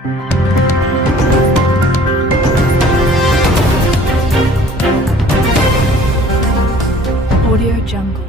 Audio Jungle.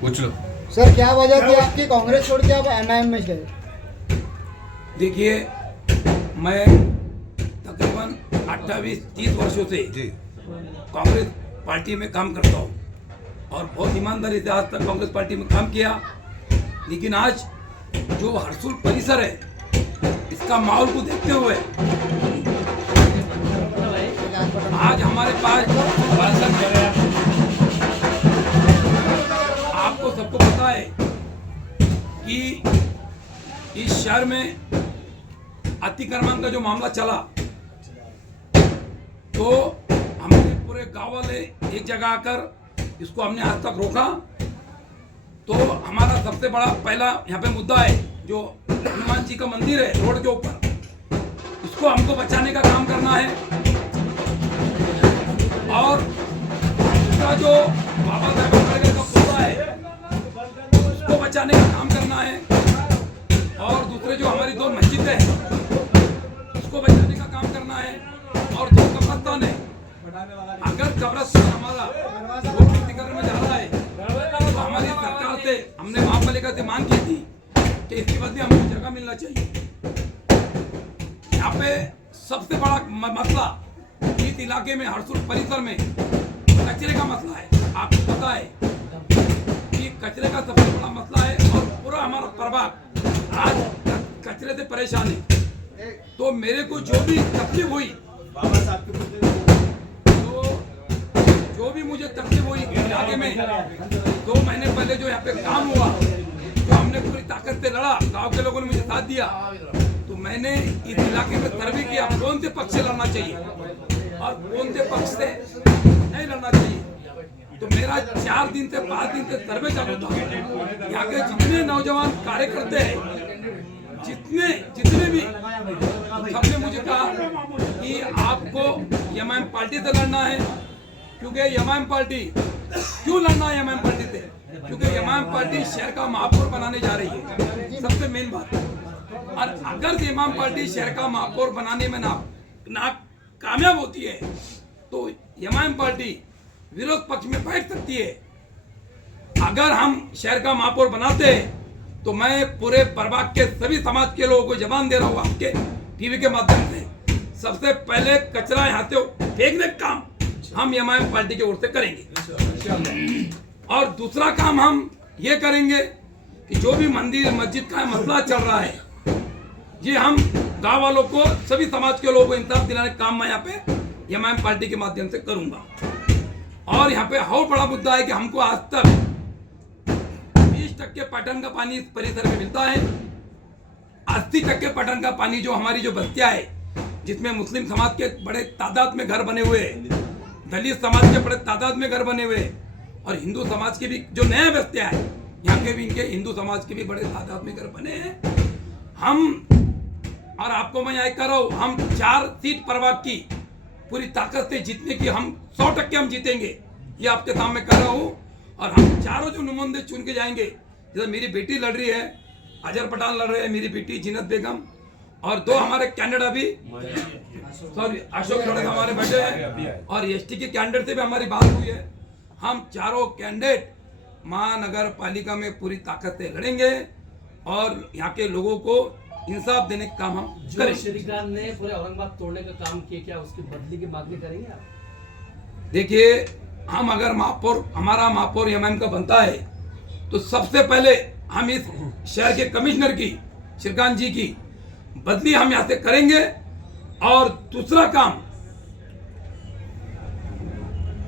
पूछ लो। Sir क्या वजह थी आपकी कांग्रेस छोड़ के आप एमआईएम में गए? देखिए, मैं तकरीबन 28-30 वर्षों से कांग्रेस पार्टी में काम करता हूँ और बहुत ईमानदारी से आज तक कांग्रेस पार्टी में काम किया। लेकिन आज जो हर्सुल परिसर है, इसका माहौल को देखते हुए आज हमारे पास आपको सबको पता है कि इस शहर में अतिक्रमण का जो मामला चला, तो हमने पूरे गांव वाले एक जगह आकर इसको हमने आज तक रोका। तो हमारा सबसे बड़ा पहला यहाँ पे मुद्दा है जो हनुमान जी का मंदिर है रोड के ऊपर, इसको हमको बचाने का काम करना है। और दूसरा जो बाबा साहेब अम्बेडकर का पुतला है, उसको बचाने का काम करना है। और दूसरे जो हमारी दो मस्जिदें हैं, उसको बचाने का काम करना है। और दो कब्रिस्तान है, अगर कब्रिस्तान हमारा वोटिंग में जा रहा है तो हमारी सरकार से हमने महापालिका से मांग की थी कि इसके बदले हमको जगह मिलना चाहिए। यहाँ पे सबसे बड़ा मसला इस इलाके में हर्सुल परिसर में कचरे का मसला है। आपको पता है कि कचरे का सबसे बड़ा मसला है और पूरा हमारा प्रभाग आज कचरे से परेशान है। तो मेरे को जो भी तकलीफ हुई, तो जो भी मुझे तकलीफ हुई इलाके में 2 महीने पहले जो यहाँ पे काम हुआ, तो हमने पूरी ताकत से लड़ा, गांव के लोगों ने मुझे साथ दिया। तो मैंने इस इलाके में सर्वे किया कौन से पक्ष से लड़ना चाहिए और कौन से पक्ष से नहीं लड़ना चाहिए। तो मेरा 4 दिन से 5 दिन से सर्वे चालू था। यहाँ के जितने नौजवान कार्यकर्ता हैं, जितने भी, सबने मुझे कहा कि आपको एमआईएम पार्टी से लड़ना है। क्योंकि एमआईएम पार्टी क्यों लड़ना है? एमआईएम पार्टी से क्योंकि एमआईएम पार्टी शहर का महापौर बनाने जा रही है, सबसे मेन बात। और अगर एमआईएम पार्टी शहर का महापौर बनाने में ना कामयाब होती है, तो एमआईएम पार्टी विरोध पक्ष में बैठ सकती है। अगर हम शहर का महापौर बनाते हैं तो मैं पूरे प्रभाग के सभी समाज के लोगों को जबान दे रहा हूँ आपके टीवी के माध्यम से, सबसे पहले कचरा यहाँ से फेंकने का काम हम एमआईएम पार्टी की ओर से करेंगे। और दूसरा काम हम ये करेंगे कि जो भी मंदिर मस्जिद का मसला चल रहा है, ये हम गांव वालों को, सभी समाज के लोगों को इंसाफ दिलाने का काम मैं यहाँ पे एमआईएम पार्टी के माध्यम से करूंगा। और यहाँ पे और बड़ा मुद्दा है कि हमको आज तक 20% पटन का पानी इस परिसर में मिलता है। 80% पटन का पानी जो हमारी जो बस्तियां है, जिसमें मुस्लिम समाज के बड़े तादाद में घर बने हुए, दलित समाज के बड़े तादाद में घर बने हुए, और हिंदू समाज के भी जो नए बस्तियां हैं, यहाँ के भी इनके हिंदू समाज के भी बड़े तादाद में घर बने हैं। हम, और आपको मैं यहाँ कर रहा हूँ, हम 4 सीट प्रभाग की पूरी ताकत से जीतने की हम 100% हम जीतेंगे, ये आपके सामने कर रहा हूँ। और हम चारों जो नुमाइंदे चुन के जाएंगे, जैसे मेरी बेटी लड़ रही है, अजहर पठान लड़ रहे हैं, मेरी बेटी जीनत बेगम, और 2 हमारे कैंडिडेट अभी सॉरी अशोक लड़े हमारे बैठे हैं, और एसटी के कैंडिडेट से भी हमारी बात हुई है। हम चारों कैंडिडेट महानगर पालिका में पूरी ताकत से लड़ेंगे और यहाँ के लोगों को इंसाफ देने का काम हम करेंगे। श्रीकांत ने पूरे औरंगाबाद तोड़ने का काम किया, क्या उसकी बदली की मांग करेंगे आप? देखिए, हम अगर महापौर हमारा महापौर एमआईएम का बनता है तो सबसे पहले हम इस शहर के कमिश्नर की श्रीकांत जी की बदली हम यहाँ से करेंगे, और दूसरा काम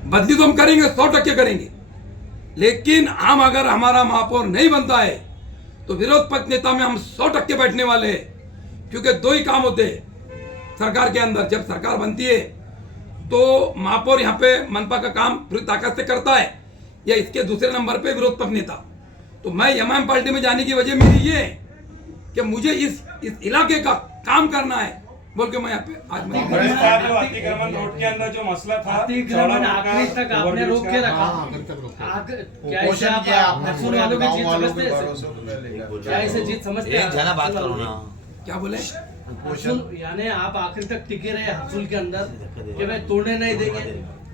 बदली तो हम करेंगे 100% करेंगे, लेकिन हम अगर हमारा महापौर नहीं बनता है तो विरोध पक्ष नेता में हम 100% बैठने वाले हैं, क्योंकि 2 ही काम होते हैं सरकार के अंदर। जब सरकार बनती है तो महापौर यहाँ पे मनपा का काम पूरी ताकत से करता है, या इसके दूसरे नंबर पे विरोध पक्ष नेता। तो मैं एमआईएम पार्टी में जाने की वजह मेरी ये है कि मुझे इस इलाके का काम करना है, बोल के मैं यहाँ पे आज अतिक्रमण रोड के अंदर जो मसला था, अतिक्रमण आखिरी तक आपने रोक के रखा। क्या इसे आप हर्सुल वालों की जीत समझते हैं? क्या इसे जीत समझते हैं? क्या बोले? हर्सुल यानी आप आखिर तक टिके रहे हर्सुल के अंदर कि भाई तोड़ने नहीं देंगे,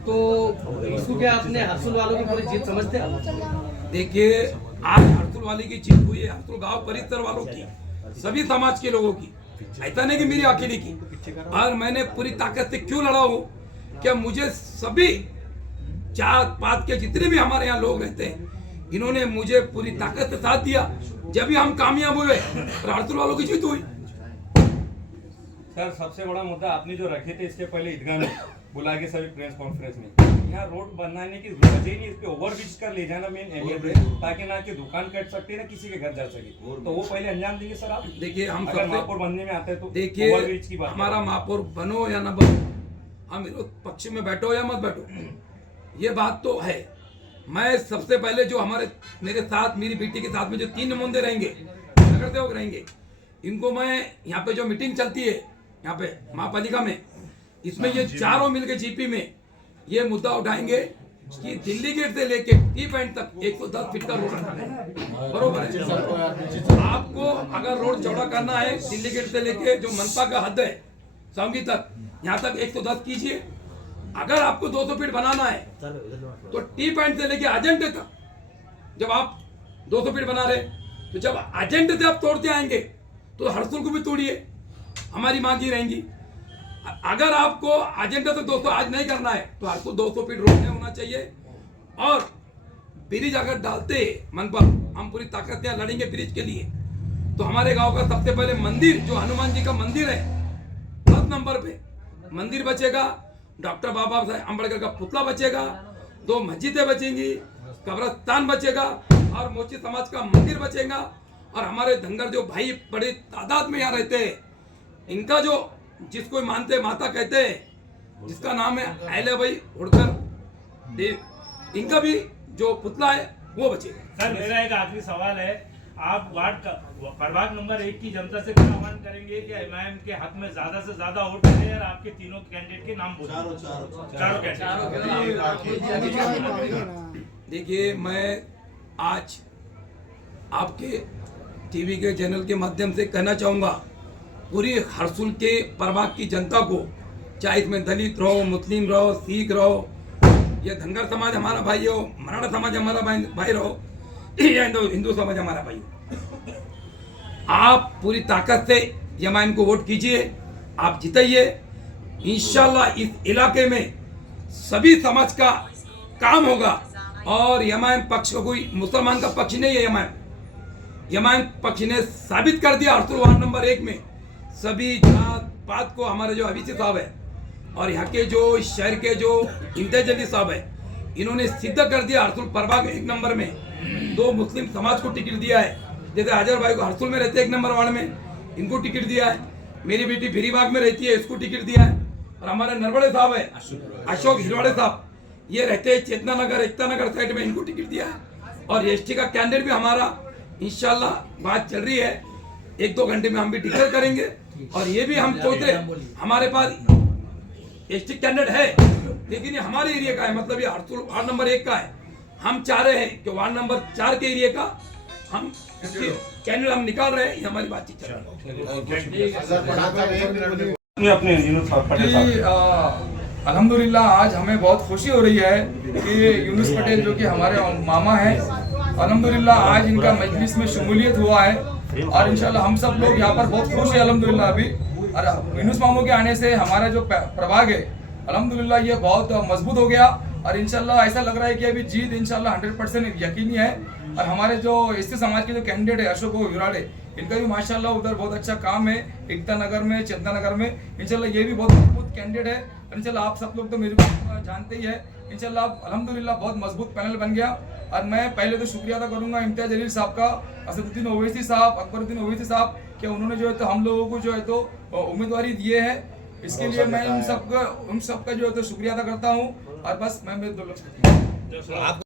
तो इसको क्या आपने हर्सुल वालों की पूरी जीत समझते हैं? देखिए, आज हर्सुल वाले की जीत हुई है, हर्सुल गांव परिसर वालों की, सभी समाज के लोगों की, ऐसा नहीं कि मेरी अकेले की। और मैंने पूरी ताकत से क्यों लड़ा हूं कि मुझे सभी जात पात के जितने भी हमारे यहाँ लोग रहते हैं, इन्होंने मुझे पूरी ताकत से साथ दिया। जब भी हम कामयाब हुए और हर्सुल वालों की जीत हुई। सर, सबसे बड़ा मुद्दा आपने जो रखे थे इसके पहले ईदगाह में बुला के सभी प्रेस कॉन्फ्रेंस में, यहाँ रोड बनाने की वजह नहीं, इस पे ओवरब्रिज कर ले जाना मेन अहमियत है, ताकि ना कि दुकान कट सकती है ना किसी के घर जा सके, तो वो पहले अंजाम देंगे सर आप? देखिए, हम अगर महापौर बनने में आते हैं तो देखिए, ओवरब्रिज की बात हमारा महापौर बनो या ना बनो, हम विरोध पक्ष में बैठो या मत बैठो, ये बात तो है। मैं सबसे पहले जो मेरे साथ मेरी बेटी के साथ में जो 3 नुमाइंदे रहेंगे, नगर सेवक रहेंगे, इनको मैं यहाँ पे जो मीटिंग चलती है यहाँ पे महापालिका में, इसमें ये चारों मिलकर जीपी में ये मुद्दा उठाएंगे कि दिल्ली गेट से लेके टी पॉइंट तक 110 फीट का रोड रखना है। बरोबर है? आपको अगर रोड चौड़ा करना है, दिल्ली गेट से लेके जो मनपा का हद है सौंगी तक, यहाँ तक 110 कीजिए। अगर आपको 200 फीट बनाना है तो टी पॉइंट से लेके अजेंडे तक, जब आप 200 फीट बना रहे, तो जब अजेंडे से आप तोड़ते आएंगे तो हर्सुल को भी तोड़िए, हमारी मांग ही रहेंगी। अगर आपको एजेंडा तो 200 आज नहीं करना है तो आपको 200 फीट रोड में होना चाहिए, और ब्रिज अगर डालते मन पर, हम पूरी ताकत से लड़ेंगे ब्रिज के लिए। तो हमारे गांव का सबसे पहले मंदिर, जो हनुमान जी का मंदिर है, 10 नंबर पे मंदिर बचेगा, डॉक्टर बाबा साहेब अम्बेडकर का पुतला बचेगा, 2 मस्जिदें बचेंगी, कब्रिस्तान बचेगा, और मोची समाज का मंदिर बचेगा। और हमारे धनगर जो भाई बड़ी तादाद में यहाँ रहते हैं, इनका जो जिसको मानते माता कहते हैं, जिसका नाम है अहल्या भाई होड़कर देव, इनका भी जो पुतला है वो बचेगा। सर, मेरा एक आखिरी सवाल है, आप वार्ड का प्रभाग नंबर 1 की जनता से क्या आह्वान करेंगे कि एमआईएम के हक में ज्यादा से ज्यादा वोट करें और आपके तीनों कैंडिडेट के नाम बोलें? चारों कैंडिडेट। देखिए, मैं आज आपके टीवी के चैनल के माध्यम से कहना चाहूँगा, पूरी हर्सुल के प्रभाग की जनता को, चाहे इसमें दलित रहो, मुस्लिम रहो, सिख रहो, या धनगर समाज हमारा भाई हो, मराठा समाज हमारा भाई रहो, या हिंदू समाज हमारा भाई हो, आप पूरी ताकत से एमआईएम को वोट कीजिए, आप जिताइए। इंशाल्लाह इस इलाके में सभी समाज का काम होगा, और एमआईएम पक्ष का कोई मुसलमान का पक्ष नहीं है। एमआईएम पक्ष ने साबित कर दिया हर्सुल वार्ड नंबर 1 में सभी जात पात को, हमारे जो अभिषेक साहब है और यहाँ के जो शहर के जो इम्तियाज अली साहब है, इन्होंने सिद्ध कर दिया हर्सुल प्रभाग 1 नंबर में 2 मुस्लिम समाज को टिकट दिया है। जैसे अजहर भाई को हर्सुल में रहते 1 नंबर वार्ड में, इनको टिकट दिया है। मेरी बेटी फिरीबाग में रहती है, इसको टिकट दिया है। और हमारे नरवड़े साहब है अशोक हिरवाड़े साहब, ये रहते हैं चेतना नगर, एकता नगर साइड में, इनको टिकट दिया है। और एसटी का कैंडिडेट भी हमारा इंशाल्लाह बात चल रही है, 1-2 घंटे में हम भी डिक्लेयर करेंगे। और ये भी हम सोच रहे, हमारे पास एसटी कैंडिडेट है, लेकिन ये हमारे एरिया का है, मतलब ये हर्सुल वार्ड नंबर 1 का है, हम चाह रहे हैं कि वार्ड नंबर 4 के एरिया का हम कैंडिडेट हम निकाल रहे हैं, ये हमारी बातचीत चल रही है। अपने यूनुस पटेल साहब कि अल्हम्दुलिल्लाह आज हमें बहुत खुशी हो रही है कि यूनुस पटेल जो कि हमारे मामा हैं, अल्हम्दुलिल्लाह आज इनका मजलिस में शमूलियत हुआ है और इंशाल्लाह हम सब लोग यहाँ पर बहुत खुश हैं अल्हम्दुलिल्लाह। अभी और यूनुस मामू के आने से हमारा जो प्रभाग है अल्हम्दुलिल्लाह ये बहुत मजबूत हो गया और इंशाल्लाह ऐसा लग रहा है कि अभी जीत इंशाल्लाह 100% यकीनी है। और हमारे जो एसटी समाज के जो कैंडिडेट है अशोक विराड़े, इनका भी माशाल्लाह उधर बहुत अच्छा काम है, एकता नगर में, चेतना नगर में, इंशाल्लाह ये भी बहुत मजबूत कैंडिडेट है। इंशाल्लाह आप सब लोग तो मेरे को जानते ही है, इंशाल्लाह अल्हम्दुलिल्लाह बहुत मजबूत पैनल बन गया। और मैं पहले तो शुक्रिया अदा करूंगा इम्तियाज जलील साहब का, असदुद्दीन ओवैसी साहब, अकबरुद्दीन ओवैसी साहब कि उन्होंने जो है तो हम लोगों को जो है तो उम्मीदवारी दिए है, इसके लिए मैं उन सबका जो है तो शुक्रिया अदा करता हूँ। और बस मैं मेरे 2 लक्ष्य